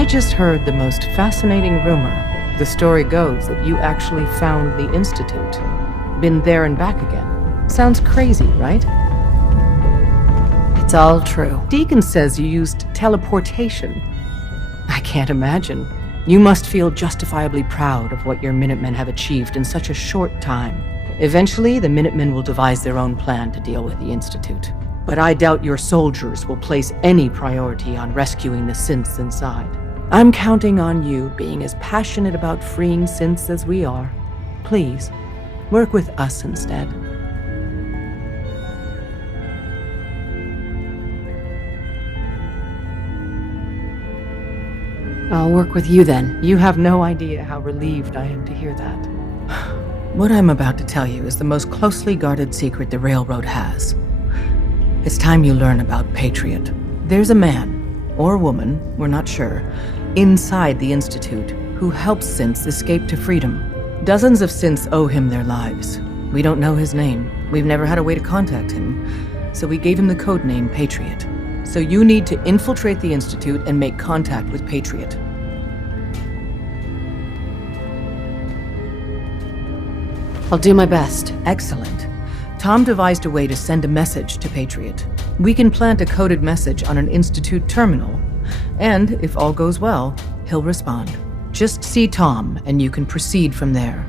I just heard the most fascinating rumor. The story goes that you actually found the Institute. Been there and back again. Sounds crazy, right? It's all true. Deacon says you used teleportation. I can't imagine. You must feel justifiably proud of what your Minutemen have achieved in such a short time. Eventually, the Minutemen will devise their own plan to deal with the Institute. But I doubt your soldiers will place any priority on rescuing the synths inside. I'm counting on you being as passionate about freeing synths as we are. Please, work with us instead. I'll work with you then. You have no idea how relieved I am to hear that. What I'm about to tell you is the most closely guarded secret the Railroad has. It's time you learn about Patriot. There's a man, or woman, we're not sure, inside the Institute who helps synths escape to freedom. Dozens of synths owe him their lives. We don't know his name. We've never had a way to contact him, so we gave him the codename Patriot. So you need to infiltrate the Institute and make contact with Patriot. I'll do my best. Excellent. Tom devised a way to send a message to Patriot. We can plant a coded message on an Institute terminal, and if all goes well, he'll respond. Just see Tom, and you can proceed from there.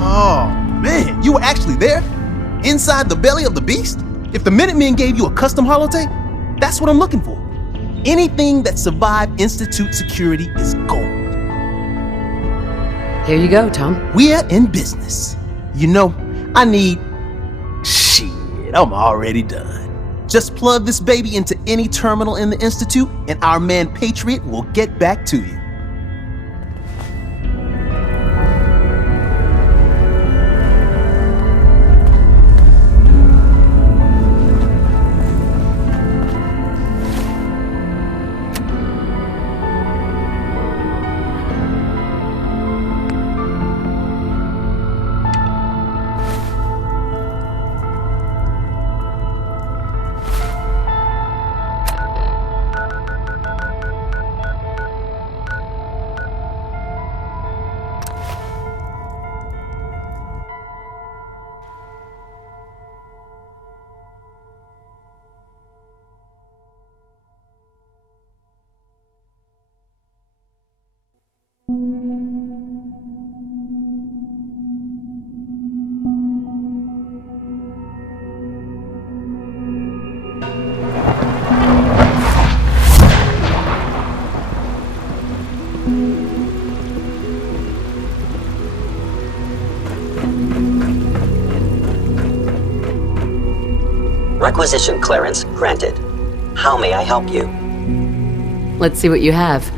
Oh, man, you were actually there? Inside the belly of the beast? If the Minutemen gave you a custom holotape, that's what I'm looking for. Anything that survived Institute security is gold. Here you go, Tom. We're in business. You know, I need... Shit, I'm already done. Just plug this baby into any terminal in the Institute, and our man Patriot will get back to you. Requisition clearance granted. How may I help you? Let's see what you have.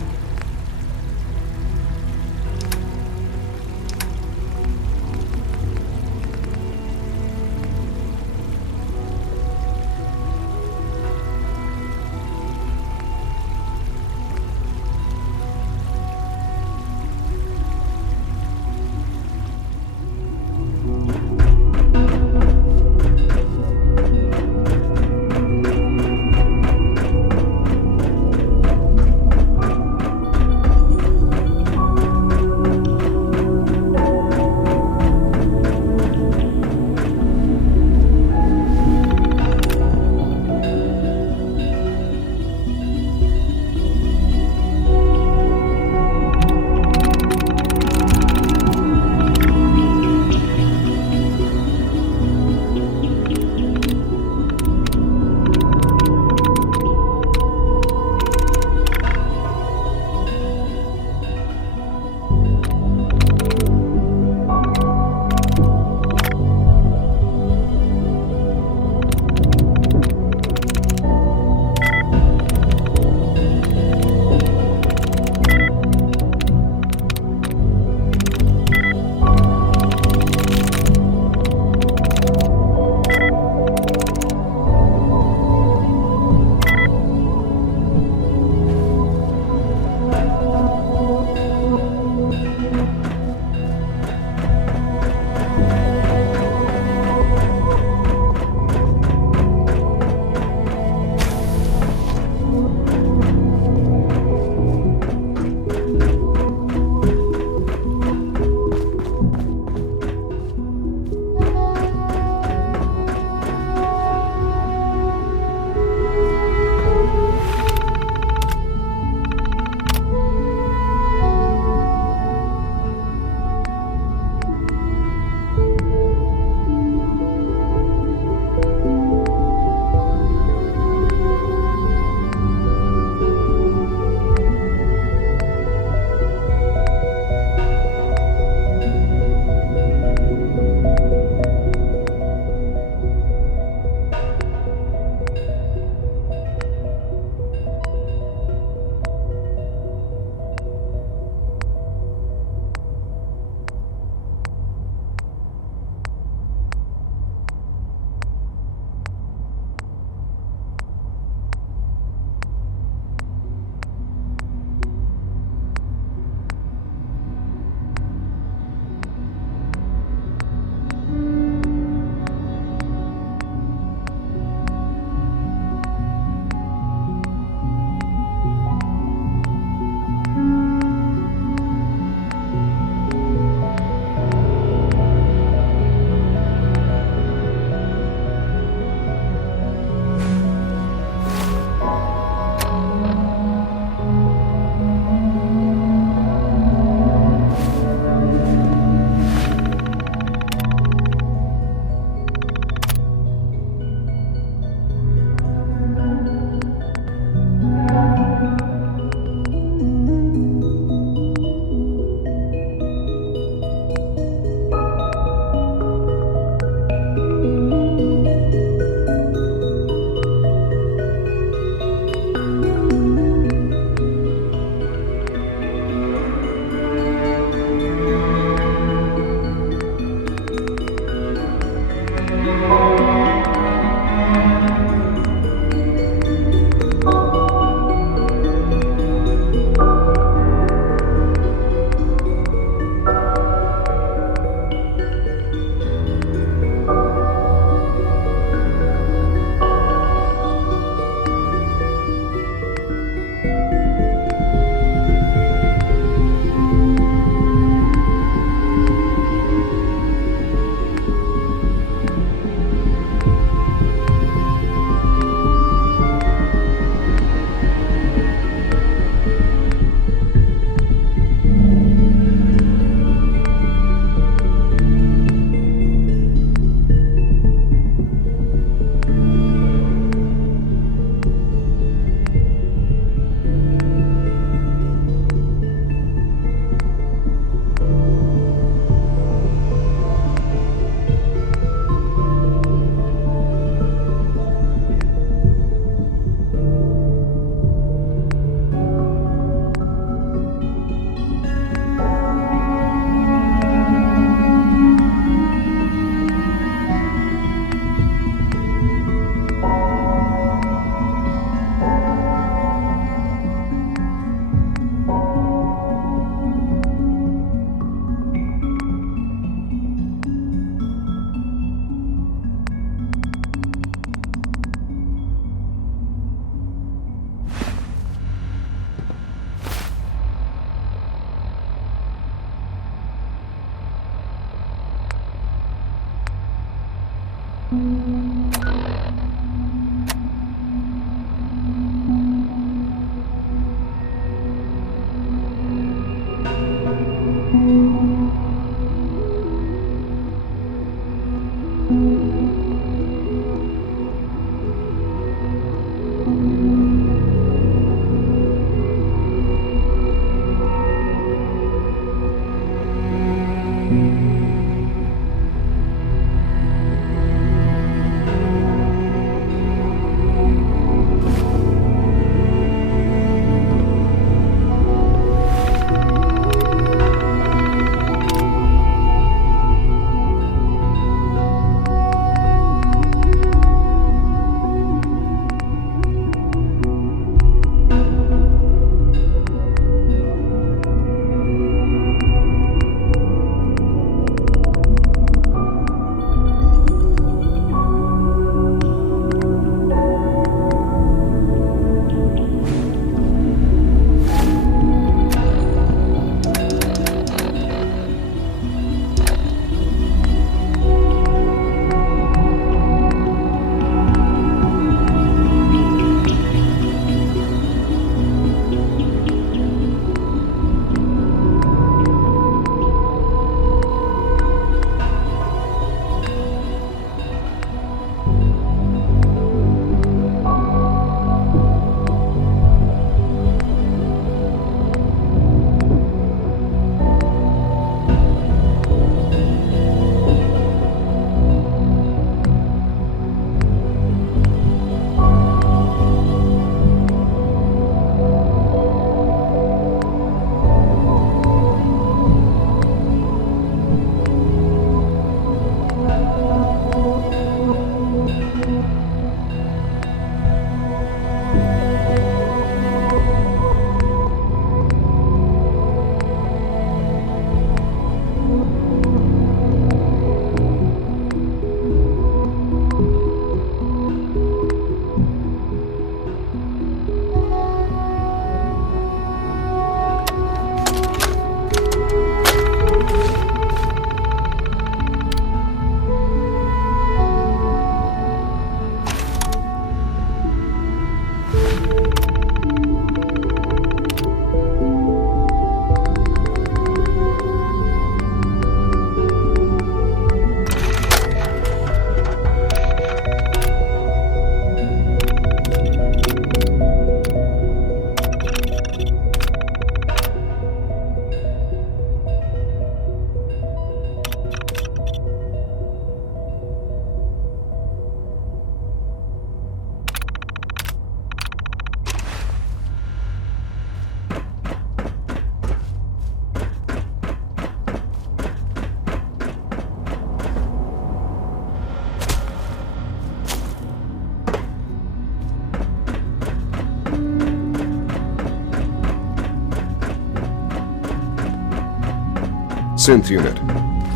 synth unit.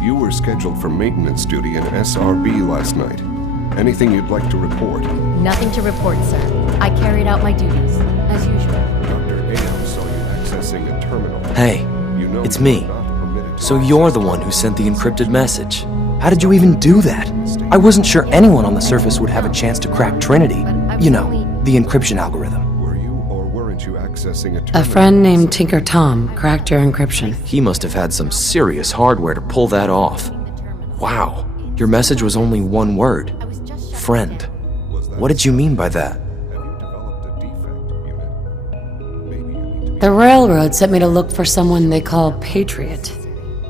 You were scheduled for maintenance duty in SRB last night. Anything you'd like to report? Nothing to report, sir. I carried out my duties, as usual. Dr. Ayo saw you accessing a terminal. Hey, You know it's you me. are not permitted to So you're the one who sent the encrypted message. How did you even do that? I wasn't sure anyone on the surface would have a chance to crack Trinity. You know, the encryption algorithm. Were you or weren't you accessing a terminal? A friend named Tinker Tom cracked your encryption. He must have had some serious hardware to pull that off. Wow, your message was only one word. Friend. What did you mean by that? Have you developed a defect, unit? Maybe you need to The railroad sent me to look for someone they call Patriot.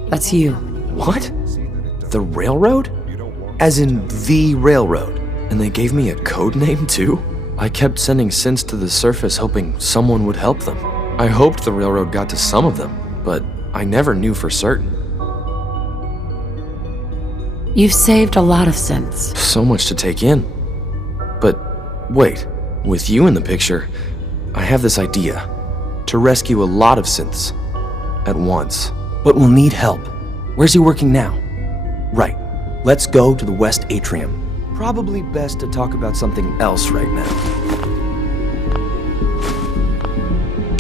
That's you. What? The railroad? As in the railroad? And they gave me a code name too? I kept sending synths to the surface hoping someone would help them. I hoped the railroad got to some of them, but I never knew for certain. You've saved a lot of synths. So much to take in. But wait, with you in the picture, I have this idea. To rescue a lot of synths at once. But we'll need help. Where's he working now? Right. Let's go to the West Atrium. Probably best to talk about something else right now.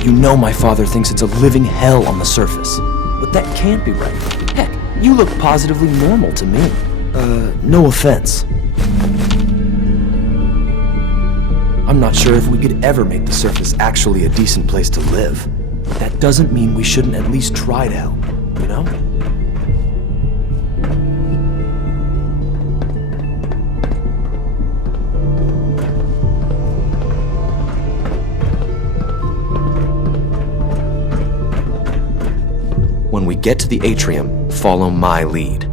You know my father thinks it's a living hell on the surface. But that can't be right. Heck, you look positively normal to me. No offense. I'm not sure if we could ever make the surface actually a decent place to live. But that doesn't mean we shouldn't at least try to help, you know? When we get to the atrium, follow my lead.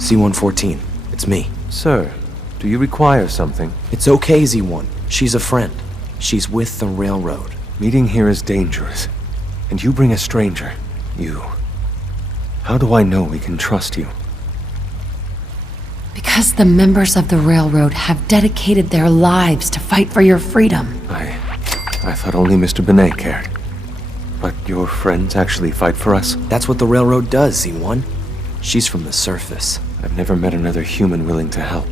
C-114, it's me. Sir, do you require something? It's okay, Z1. She's a friend. She's with the railroad. Meeting here is dangerous. And you bring a stranger. You. How do I know we can trust you? Because the members of the railroad have dedicated their lives to fight for your freedom. I thought only Mr. Benet cared. But your friends actually fight for us? That's what the railroad does, Z1. She's from the surface. I've never met another human willing to help.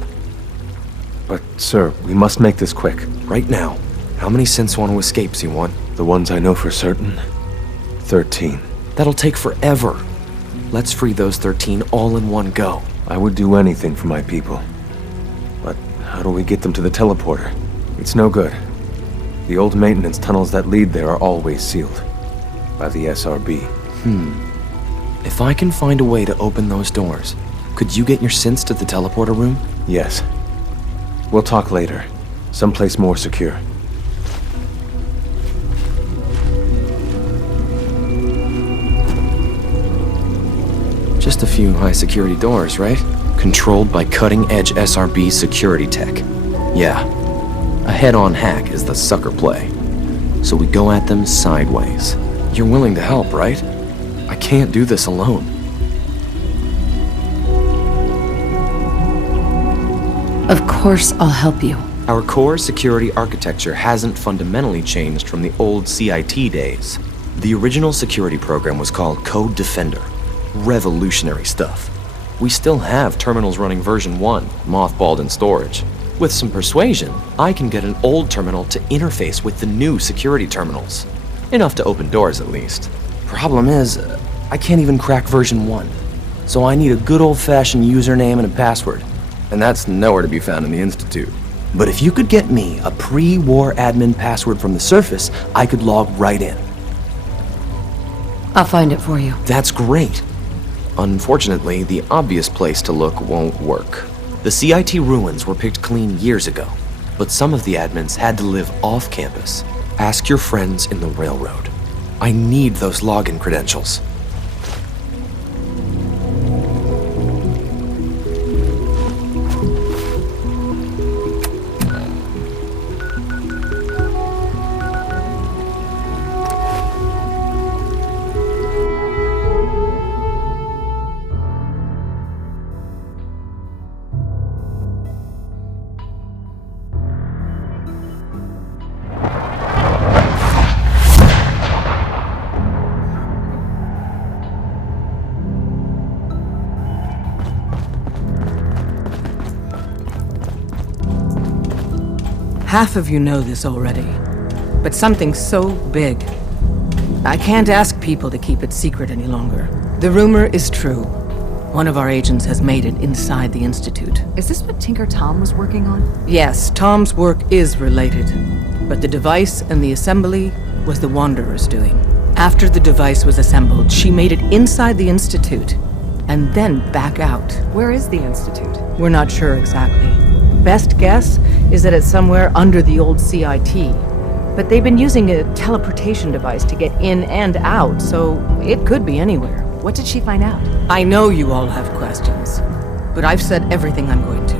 But, sir, we must make this quick. Right now, how many synths want to escape, Z1? The ones I know for certain? 13. That'll take forever. Let's free those 13 all in one go. I would do anything for my people. But how do we get them to the teleporter? It's no good. The old maintenance tunnels that lead there are always sealed. By the SRB. If I can find a way to open those doors, could you get your synths to the teleporter room? Yes. We'll talk later. Someplace more secure. Just a few high-security doors, right? Controlled by cutting-edge SRB security tech. Yeah. A head-on hack is the sucker play. So we go at them sideways. You're willing to help, right? I can't do this alone. Of course I'll help you. Our core security architecture hasn't fundamentally changed from the old CIT days. The original security program was called Code Defender. Revolutionary stuff. We still have terminals running version 1, mothballed in storage. With some persuasion, I can get an old terminal to interface with the new security terminals. Enough to open doors, at least. Problem is, I can't even crack version 1. So I need a good old-fashioned username and a password. And that's nowhere to be found in the Institute. But if you could get me a pre-war admin password from the surface, I could log right in. I'll find it for you. That's great. Unfortunately, the obvious place to look won't work. The CIT ruins were picked clean years ago, but some of the admins had to live off campus. Ask your friends in the railroad. I need those login credentials. Half of you know this already, but something so big, I can't ask people to keep it secret any longer. The rumor is true. One of our agents has made it inside the Institute. Is this what Tinker Tom was working on? Yes, Tom's work is related, but the device and the assembly was the Wanderer's doing. After the device was assembled, she made it inside the Institute, and then back out. Where is the Institute? We're not sure exactly. Best guess is that it's somewhere under the old CIT. But they've been using a teleportation device to get in and out, so it could be anywhere. What did she find out? I know you all have questions, but I've said everything I'm going to.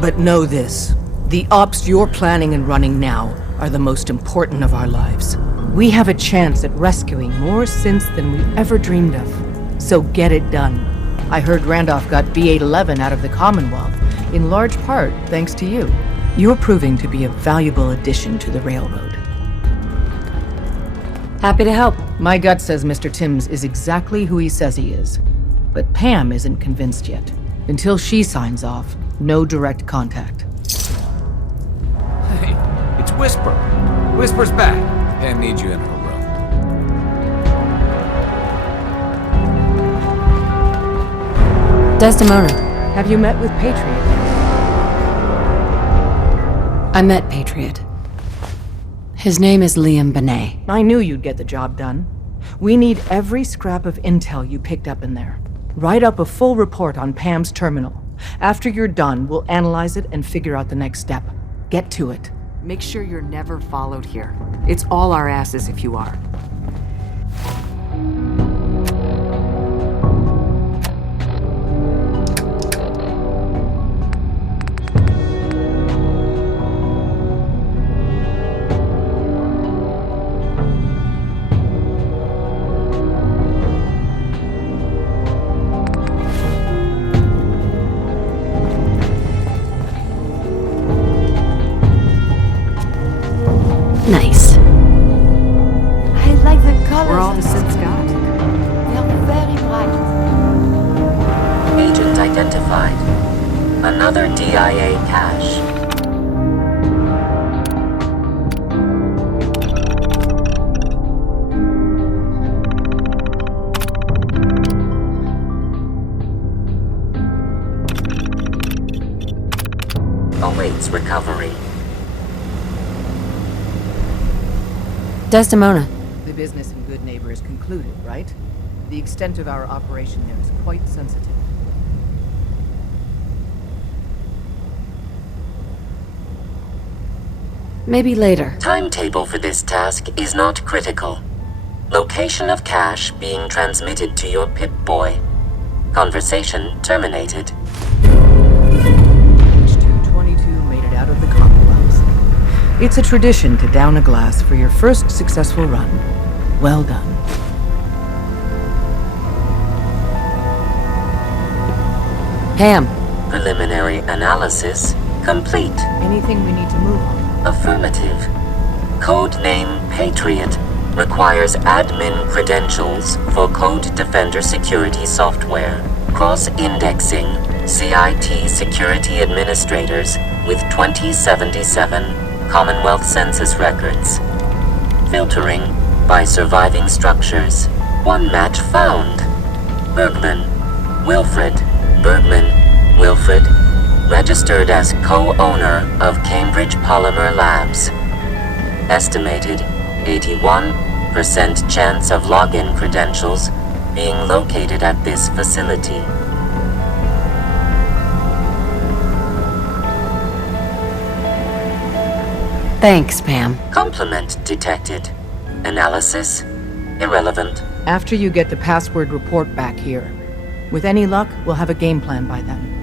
But know this, the ops you're planning and running now are the most important of our lives. We have a chance at rescuing more synths than we ever dreamed of. So get it done. I heard Randolph got B811 out of the Commonwealth, in large part thanks to you. You're proving to be a valuable addition to the Railroad. Happy to help. My gut says Mr. Timms is exactly who he says he is. But Pam isn't convinced yet. Until she signs off, no direct contact. Hey, it's Whisper. Whisper's back. Pam needs you in her room. Desdemona. Have you met with Patriot? I met Patriot. His name is Liam Benet. I knew you'd get the job done. We need every scrap of intel you picked up in there. Write up a full report on Pam's terminal. After you're done, we'll analyze it and figure out the next step. Get to it. Make sure you're never followed here. It's all our asses if you are. Nice. I like the colors. We're all the synths got. They're very bright. Agent identified. Another DIA cache. Awaits recovery. Desdemona. The business and good neighbor is concluded, right? The extent of our operation there is quite sensitive. Maybe later. Timetable for this task is not critical. Location of cache being transmitted to your Pip-Boy. Conversation terminated. H-222 made it out of the Commonwealth. It's a tradition to down a glass for your first successful run. Well done. Pam. Preliminary analysis complete. Anything we need to move on? Affirmative. Codename Patriot requires admin credentials for Code Defender security software. Cross-indexing CIT security administrators with 2077 Commonwealth Census records. Filtering by surviving structures. One match found. Bergman. Wilfred. Bergman. Wilfred. Registered as co-owner of Cambridge Polymer Labs. Estimated 81% chance of login credentials being located at this facility. Thanks, Pam. Complement detected. Analysis irrelevant. After you get the password report back here. With any luck, we'll have a game plan by then.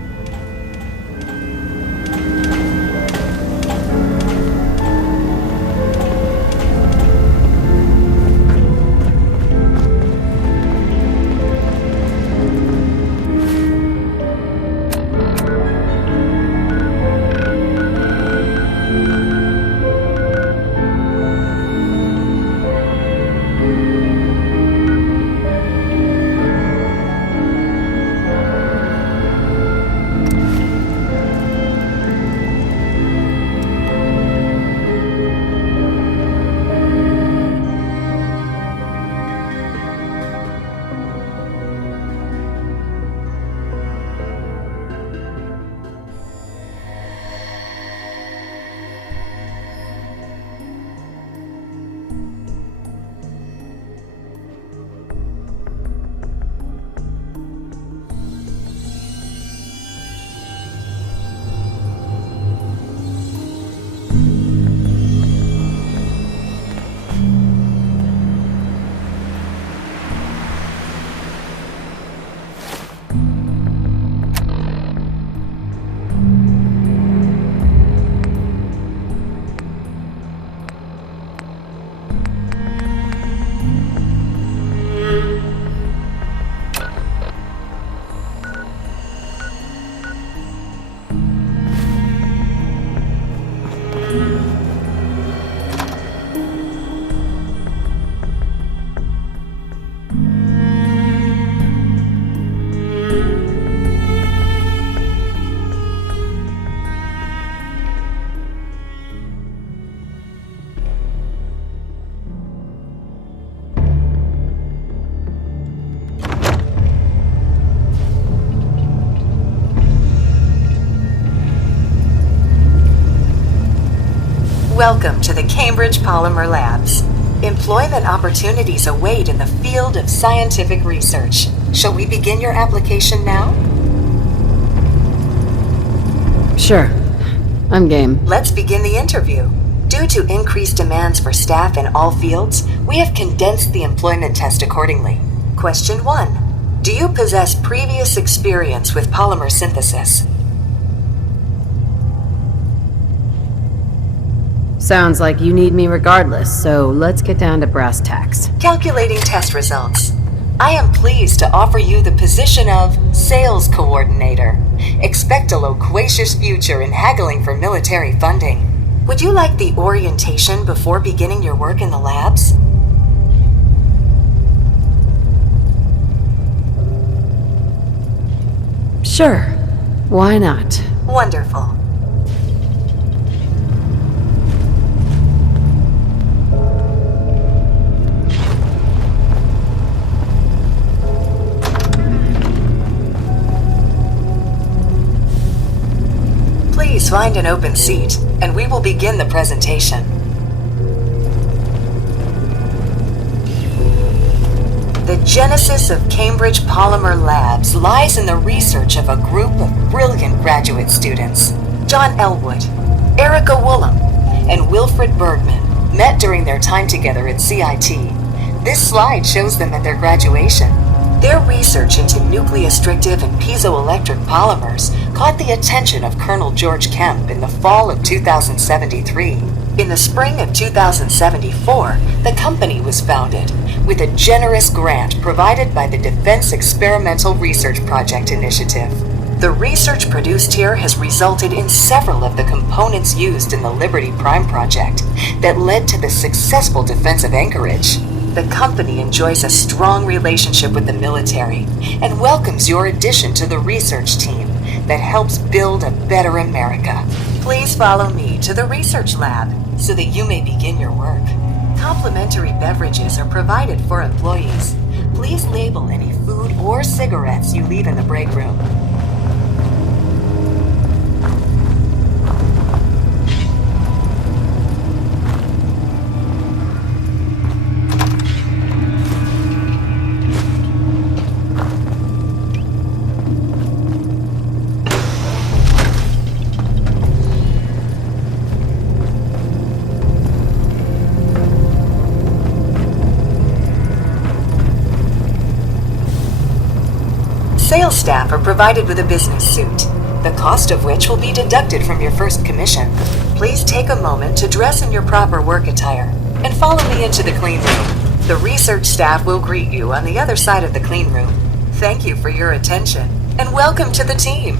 Welcome to the Cambridge Polymer Labs. Employment opportunities await in the field of scientific research. Shall we begin your application now? Sure. I'm game. Let's begin the interview. Due to increased demands for staff in all fields, we have condensed the employment test accordingly. Question 1. Do you possess previous experience with polymer synthesis? Sounds like you need me regardless, so let's get down to brass tacks. Calculating test results. I am pleased to offer you the position of Sales Coordinator. Expect a loquacious future in haggling for military funding. Would you like the orientation before beginning your work in the labs? Sure. Why not? Wonderful. Please find an open seat, and we will begin the presentation. The genesis of Cambridge Polymer Labs lies in the research of a group of brilliant graduate students. John Elwood, Erica Woolham, and Wilfred Bergman met during their time together at CIT. This slide shows them at their graduation. Their research into nucleostrictive and piezoelectric polymers caught the attention of Colonel George Kemp in the fall of 2073. In the spring of 2074, the company was founded with a generous grant provided by the Defense Experimental Research Project Initiative. The research produced here has resulted in several of the components used in the Liberty Prime project that led to the successful defense of Anchorage. The company enjoys a strong relationship with the military and welcomes your addition to the research team that helps build a better America. Please follow me to the research lab so that you may begin your work. Complimentary beverages are provided for employees. Please label any food or cigarettes you leave in the break room. Sales staff are provided with a business suit, the cost of which will be deducted from your first commission. Please take a moment to dress in your proper work attire and follow me into the clean room. The research staff will greet you on the other side of the clean room. Thank you for your attention and welcome to the team.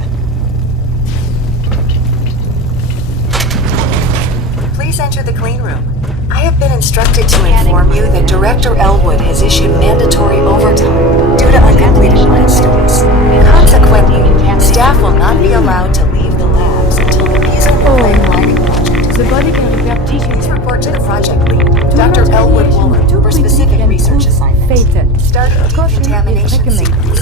Please enter the clean room. I have been instructed to inform you that Director Elwood has issued mandatory overtime due to uncompleted milestones. Consequently, staff will not be allowed to leave the labs until the piezoelectric lighting project is complete. Please report to the project lead, Dr. Elwood Woolham, for specific research assignments. Start decontamination sequence.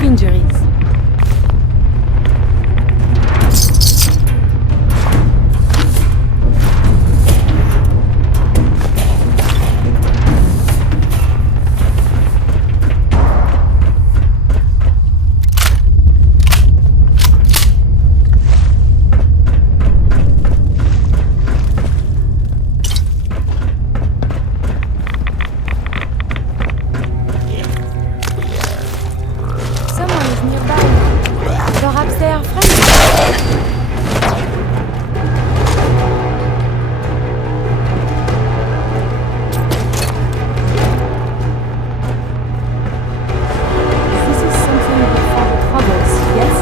of injuries. Someone is nearby. Perhaps they are friends. This is something before the troubles, yes?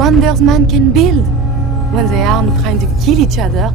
wonders man can build when they aren't trying to kill each other.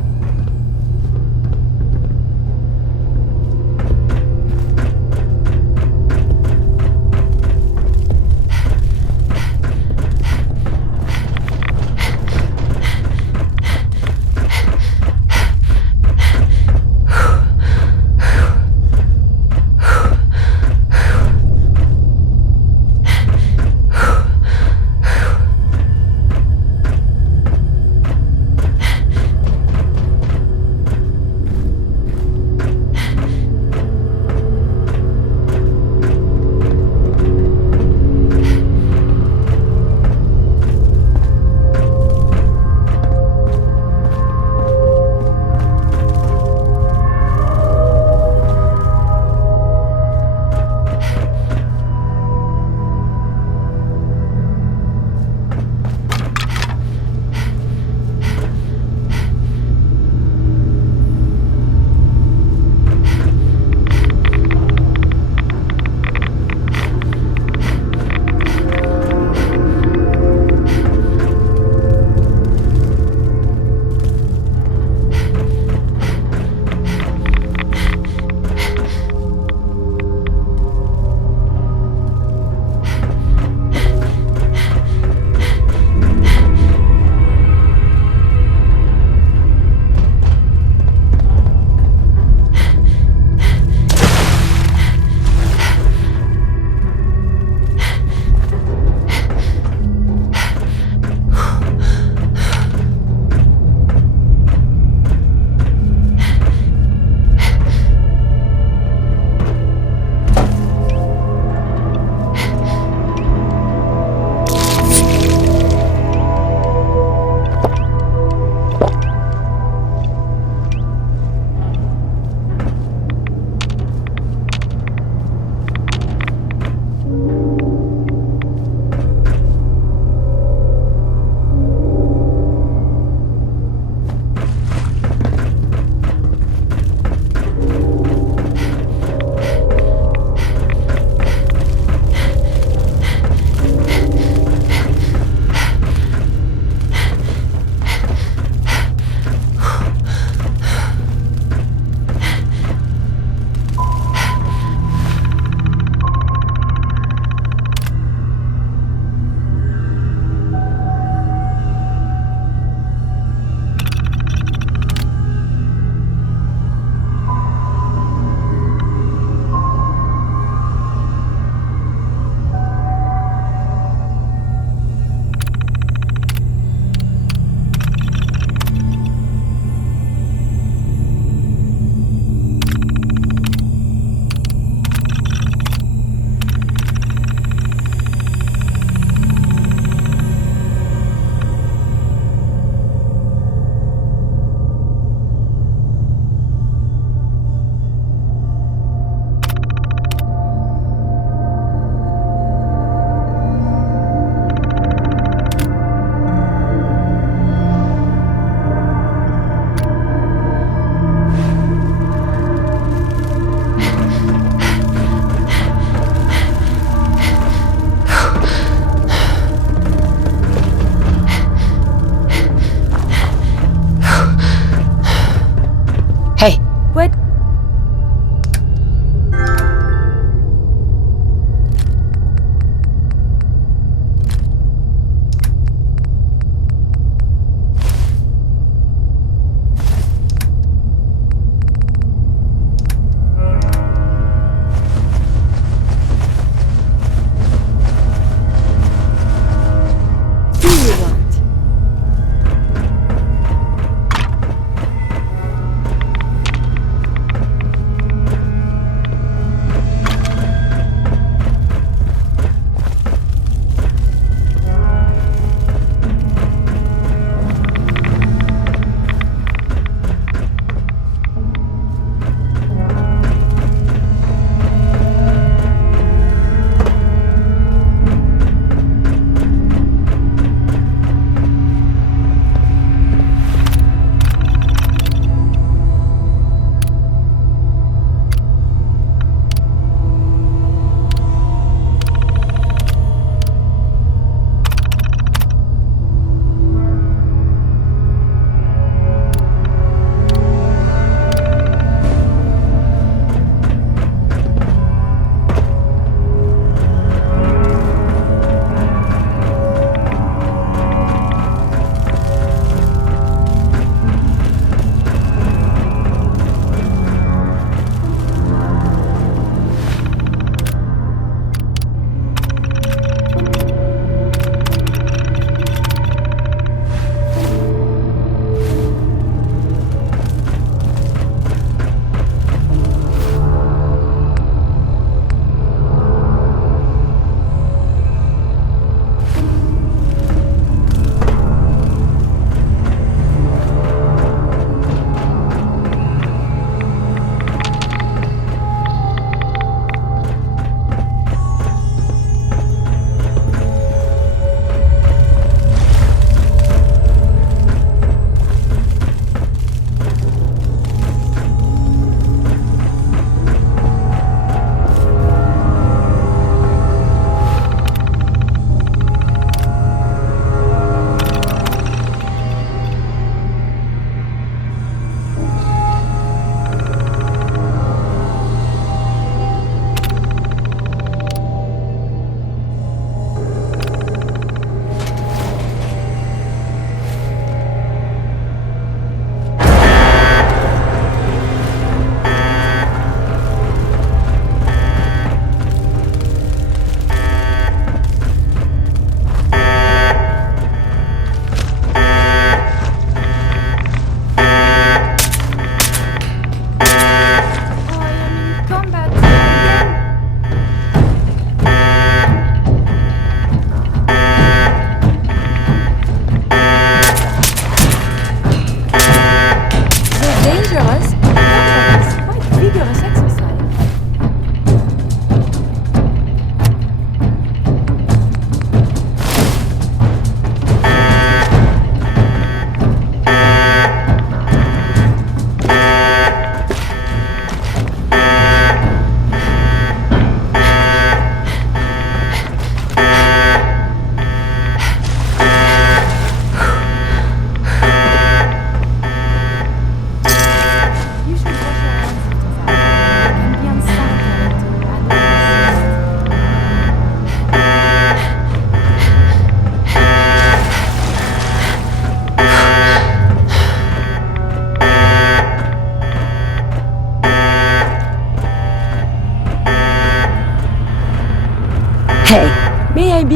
Hey, may I be...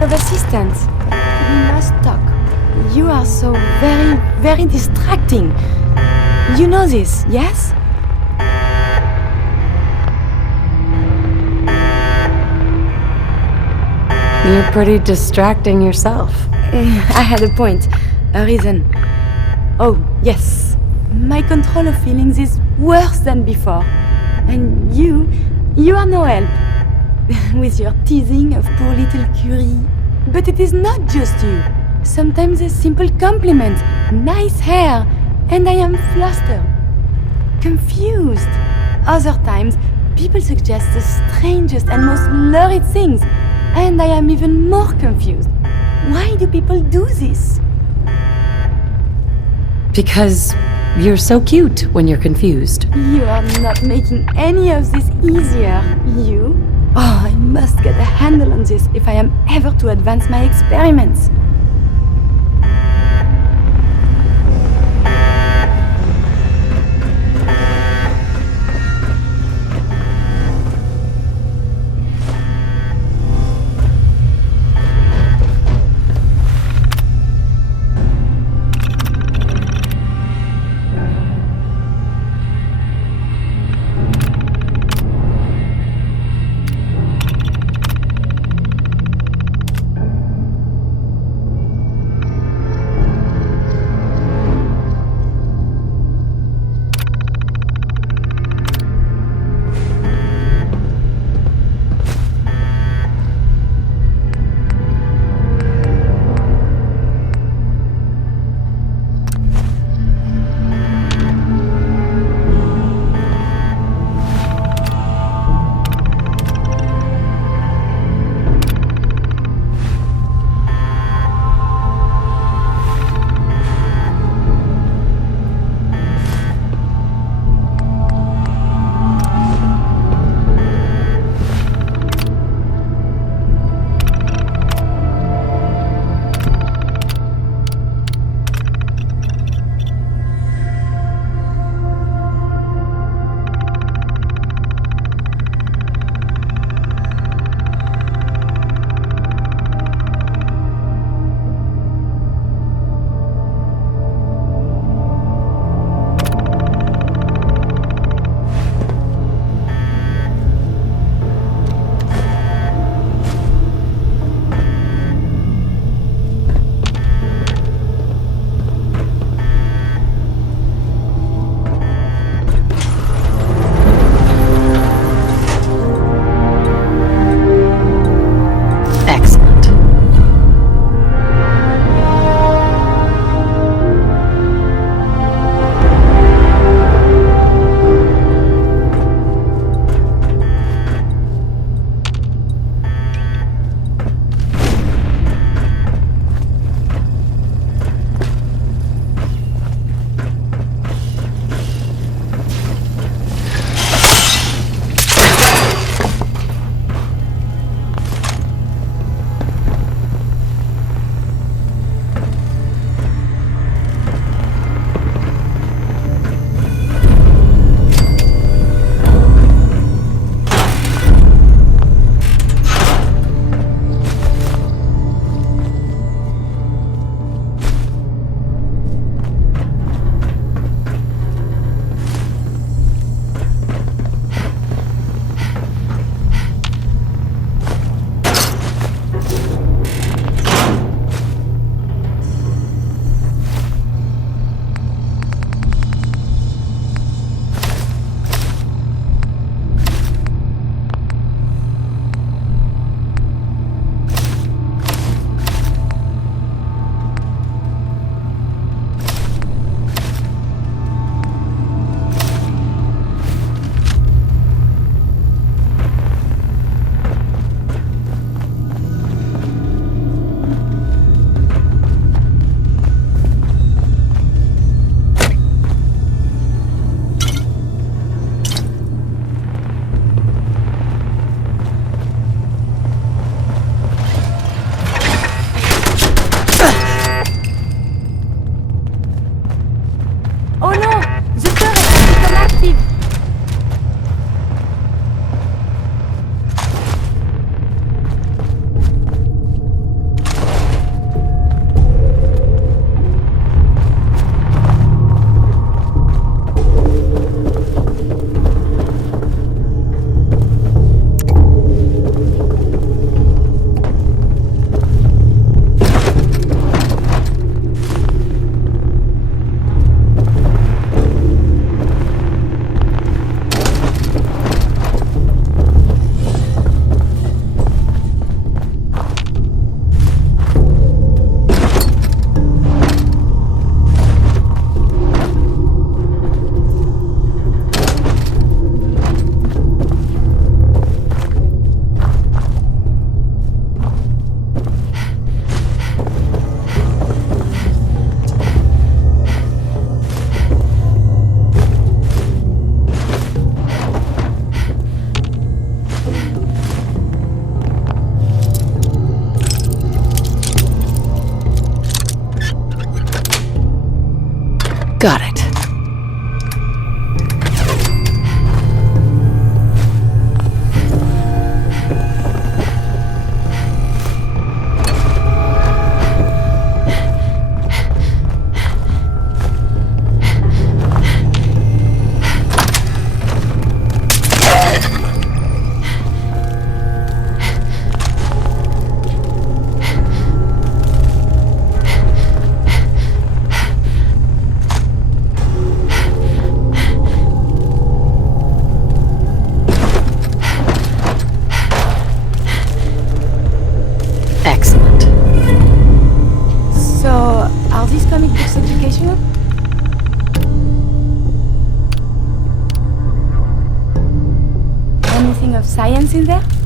of assistance? We must talk. You are so very, very distracting. You know this, yes? You're pretty distracting yourself. I had a point, a reason. Oh, yes. My control of feelings is worse than before. And you are no help. With your teasing of poor little Curie. But it is not just you. Sometimes a simple compliment, nice hair, and I am flustered. Confused. Other times, people suggest the strangest and most lurid things, and I am even more confused. Why do people do this? Because you're so cute when you're confused. You are not making any of this easier, you. Oh, I must get a handle on this if I am ever to advance my experiments. something of science in there?